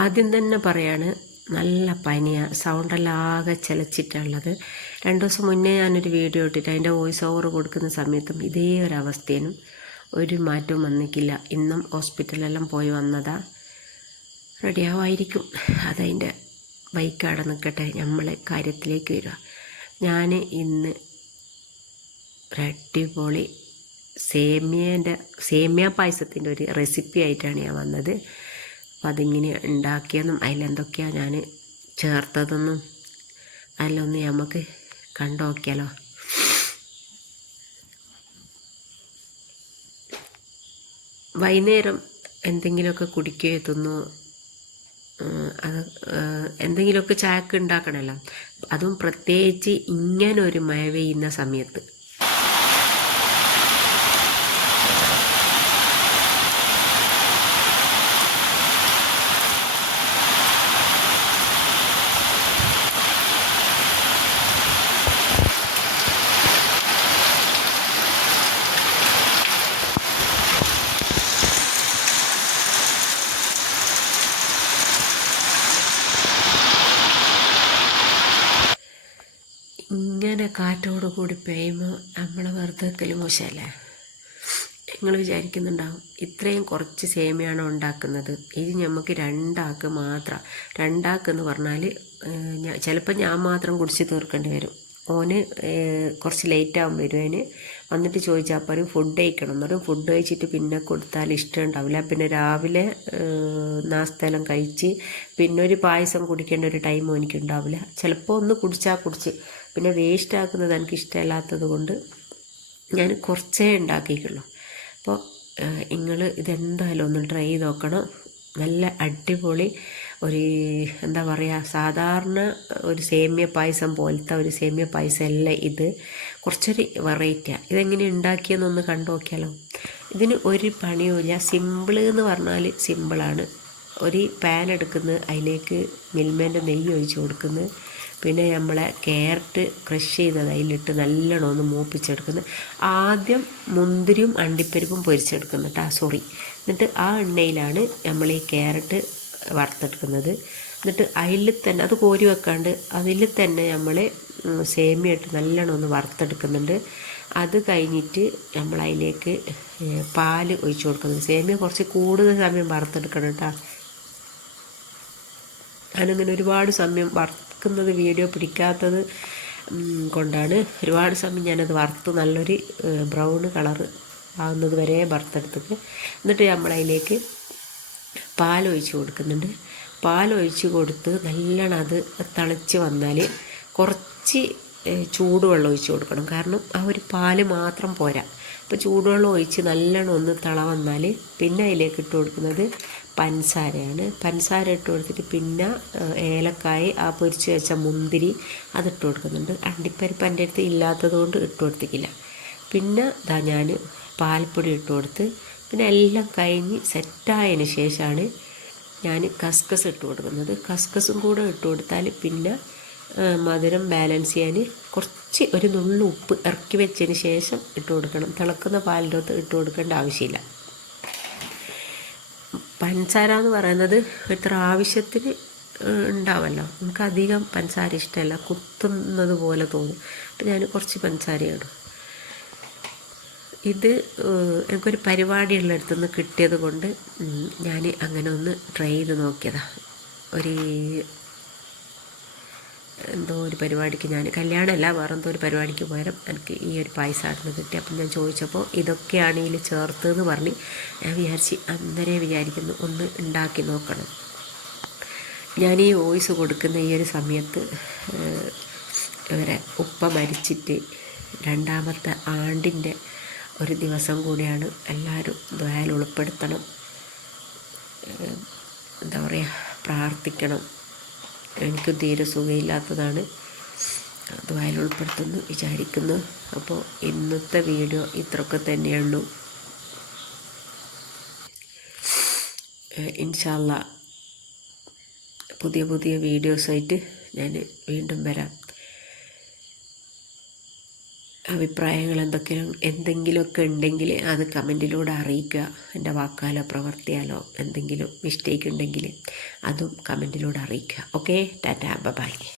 ആദ്യം തന്നെ പറയാണ്, നല്ല പനിയാണ്, സൗണ്ടെല്ലാം ആകെ ചലച്ചിട്ടുള്ളത്. 2 ദിവസം മുന്നേ ഞാനൊരു വീഡിയോ ഇട്ടിട്ട് അതിൻ്റെ വോയിസ് ഓവർ കൊടുക്കുന്ന സമയത്തും ഇതേ ഒരവസ്ഥേനും ഒരു മാറ്റവും വന്നിക്കില്ല. ഇന്നും ഹോസ്പിറ്റലെല്ലാം പോയി വന്നതാ. റെഡിയാവുമായിരിക്കും. അതതിൻ്റെ ബൈക്കവിടെ നിൽക്കട്ടെ, നമ്മളെ കാര്യത്തിലേക്ക് വരിക. ഞാൻ ഇന്ന് അടിപൊളി സേമിയ പായസത്തിൻ്റെ ഒരു റെസിപ്പി ആയിട്ടാണ് ഞാൻ വന്നത്. അപ്പം അതിങ്ങനെ ഉണ്ടാക്കിയെന്നും അതിലെന്തൊക്കെയാണ് ഞാൻ ചേർത്തതെന്നും അതിലൊന്ന് നമുക്ക് കണ്ടു നോക്കിയാലോ. വൈകുന്നേരം എന്തെങ്കിലുമൊക്കെ കുടിക്കുകയോ തിന്നോ, അത് എന്തെങ്കിലുമൊക്കെ ചായക്ക് ഉണ്ടാക്കണമല്ലോ. അതും പ്രത്യേകിച്ച് ഇങ്ങനൊരു മഴ പെയ്യുന്ന സമയത്ത്. ഇങ്ങനെ കാറ്റോട് കൂടി പെയ്യുമ്പോൾ നമ്മളെ വെറുതെ വെക്കൽ മോശമല്ലേ? നിങ്ങൾ വിചാരിക്കുന്നുണ്ടാവും ഇത്രയും കുറച്ച് സേമിയാണോ ഉണ്ടാക്കുന്നത്, ഇത് നമുക്ക് 2 ആൾക്ക് മാത്രം. 2 ആൾക്കെന്ന് പറഞ്ഞാൽ ചിലപ്പോൾ ഞാൻ മാത്രം കുടിച്ച് തീർക്കേണ്ടി വരും. ഓന് കുറച്ച് ലേറ്റാകും വരുവാന്. വന്നിട്ട് ചോദിച്ചാൽ പറയും ഫുഡ് കഴിക്കണം എന്ന് പറയും. ഫുഡ് കഴിച്ചിട്ട് പിന്നെ കൊടുത്താൽ ഇഷ്ടം ഉണ്ടാവില്ല. പിന്നെ രാവിലെ നാസ്തെല്ലാം കഴിച്ച് പിന്നെ ഒരു പായസം കുടിക്കേണ്ട ഒരു ടൈമും എനിക്കുണ്ടാവില്ല. ചിലപ്പോൾ ഒന്ന് കുടിച്ചാൽ കുടിച്ച് പിന്നെ വേസ്റ്റ് ആക്കുന്നത് എനിക്ക് ഇഷ്ടമല്ലാത്തത് കൊണ്ട് ഞാൻ കുറച്ചേ ഉണ്ടാക്കിയിട്ടുള്ളൂ. അപ്പോൾ നിങ്ങൾ ഇതെന്തായാലും ഒന്ന് ട്രൈ ചെയ്ത് നോക്കണം. നല്ല അടിപൊളി ഒരു എന്താ പറയുക, സാധാരണ ഒരു സേമിയ പായസം പോലത്തെ ഒരു സേമിയ പായസം അല്ല ഇത്. കുറച്ചൊരു വെറൈറ്റിയാണ്. ഇതെങ്ങനെ ഉണ്ടാക്കിയെന്നൊന്ന് കണ്ടു നോക്കിയാലോ. ഇതിന് ഒരു പണിയുമില്ല. സിമ്പിൾ എന്ന് പറഞ്ഞാൽ സിമ്പിളാണ്. ഒരു പാൻ എടുക്കുന്നത്, അതിലേക്ക് മിൽമേൻ്റെ നെയ്യ് ഒഴിച്ച് കൊടുക്കുന്നത്, പിന്നെ നമ്മളെ ക്യാരറ്റ് ക്രഷ് ചെയ്തത് അതിലിട്ട് നല്ലോണം ഒന്ന് മൂപ്പിച്ചെടുക്കുന്നത്. ആദ്യം മുന്തിരിയും അണ്ടിപ്പരിപ്പും പൊരിച്ചെടുക്കുന്നത് എന്നിട്ട് ആ എണ്ണയിലാണ് നമ്മൾ ഈ ക്യാരറ്റ് വറുത്തെടുക്കുന്നത്. എന്നിട്ട് അതിൽ തന്നെ അത് കോരി വെക്കാണ്ട് അതിൽ തന്നെ നമ്മൾ സേമിയ ഇട്ട് നല്ലോണം ഒന്ന് വറുത്തെടുക്കുന്നുണ്ട്. അത് കഴിഞ്ഞിട്ട് നമ്മൾ അതിലേക്ക് പാല് ഒഴിച്ച് കൊടുക്കുന്നത്. സേമിയ കുറച്ച് കൂടുതൽ സമയം വറുത്തെടുക്കണം കേട്ടോ. ഞാനിങ്ങനെ ഒരുപാട് സമയം വറുക്കുന്നത് വീഡിയോ പിടിക്കാത്തത് കൊണ്ടാണ്. ഒരുപാട് സമയം ഞാനത് വറുത്ത് നല്ലൊരു ബ്രൗൺ കളറ് ആകുന്നത് വരെ വറുത്തെടുത്തിട്ട് എന്നിട്ട് നമ്മളതിലേക്ക് പാലൊഴിച്ച് കൊടുക്കുന്നുണ്ട്. പാലൊഴിച്ച് കൊടുത്ത് നല്ലോണം അത് തിളച്ച് വന്നാൽ കുറച്ച് ചൂടുവെള്ളം ഒഴിച്ച് കൊടുക്കണം. കാരണം ആ ഒരു പാല് മാത്രം പോരാ. അപ്പോൾ ചൂടുവെള്ളം ഒഴിച്ച് നല്ലോണം ഒന്ന് തിള വന്നാൽ പിന്നെ അതിലേക്ക് ഇട്ട് കൊടുക്കുന്നത് പഞ്ചസാരയാണ്. പഞ്ചസാര ഇട്ട് കൊടുത്തിട്ട് പിന്നെ ഏലക്കായ്, ആ പൊരിച്ച് വെച്ച മുന്തിരി അതിട്ട് കൊടുക്കുന്നുണ്ട്. അണ്ടിപ്പരിപ്പ് എൻ്റെ അടുത്ത് ഇല്ലാത്തത് കൊണ്ട് ഇട്ട് കൊടുത്തിട്ടില്ല. പിന്നെ ഞാൻ പാൽപ്പൊടി ഇട്ട് കൊടുത്ത് പിന്നെ എല്ലാം കഴിഞ്ഞ് സെറ്റായതിന് ശേഷമാണ് ഞാൻ കസ്കസ് ഇട്ട് കൊടുക്കുന്നത്. കസ്കസും കൂടെ ഇട്ട് കൊടുത്താൽ പിന്നെ മധുരം ബാലൻസ് ചെയ്യാൻ കുറച്ച് ഒരു നുള്ളു ഉപ്പ് ഇറക്കി വെച്ചതിന് ശേഷം ഇട്ട് കൊടുക്കണം. തിളക്കുന്ന പാലിൻ്റെ അകത്ത് ഇട്ട് കൊടുക്കേണ്ട ആവശ്യമില്ല. പഞ്ചസാര എന്ന് പറയുന്നത് ഇത്ര ആവശ്യത്തിന് ഉണ്ടാവല്ലോ. നമുക്ക് അധികം പഞ്ചസാര ഇഷ്ടമല്ല, കുത്തുന്നത് പോലെ തോന്നും. അപ്പം ഞാൻ കുറച്ച് പഞ്ചസാരയാണ്. ഇത് എനിക്കൊരു പരിപാടിയുള്ളിടത്തു നിന്ന് കിട്ടിയത് കൊണ്ട് ഞാൻ അങ്ങനെ ഒന്ന് ട്രൈ ചെയ്ത് നോക്കിയതാണ്. എന്തോ ഒരു പരിപാടിക്ക്, ഞാൻ കല്യാണമല്ല വേറെ എന്തോ ഒരു പരിപാടിക്ക് പോയാലും എനിക്ക് ഈ ഒരു പായസമായിരുന്നു കിട്ടി. അപ്പം ഞാൻ ചോദിച്ചപ്പോൾ ഇതൊക്കെയാണ് ഇതിൽ ചേർത്തതെന്ന് പറഞ്ഞ് ഞാൻ വിചാരിക്കുന്നു ഒന്ന് ഉണ്ടാക്കി നോക്കണം. ഞാൻ ഈ വോയിസ് കൊടുക്കുന്ന ഈ ഒരു സമയത്ത് ഇവരെ ഉപ്പ മരിച്ചിട്ട് 2ാമത്തെ ആണ്ടിൻ്റെ ഒരു ദിവസം കൂടിയാണ്. എല്ലാവരും ദ്വായിൽ ഉൾപ്പെടുത്തണം, എന്താ പറയുക, പ്രാർത്ഥിക്കണം. എനിക്ക് തീരെ സുഖമില്ലാത്തതാണ്. ദ്വായിൽ ഉൾപ്പെടുത്തുന്നു വിചാരിക്കുന്നു. അപ്പോൾ ഇന്നത്തെ വീഡിയോ ഇത്രയൊക്കെ തന്നെയുള്ളൂ. ഇൻഷാ അല്ലാഹ് പുതിയ വീഡിയോസായിട്ട് ഞാൻ വീണ്ടും വരാം. അഭിപ്രായങ്ങൾ എന്തെങ്കിലുമൊക്കെ ഉണ്ടെങ്കിൽ അത് കമൻറ്റിലൂടെ അറിയിക്കുക. എൻ്റെ വാക്കാലോ പ്രവർത്തിയാലോ എന്തെങ്കിലും മിസ്റ്റേക്ക് ഉണ്ടെങ്കിൽ അതും കമൻറ്റിലൂടെ അറിയിക്കുക. Okay, ta-ta, by.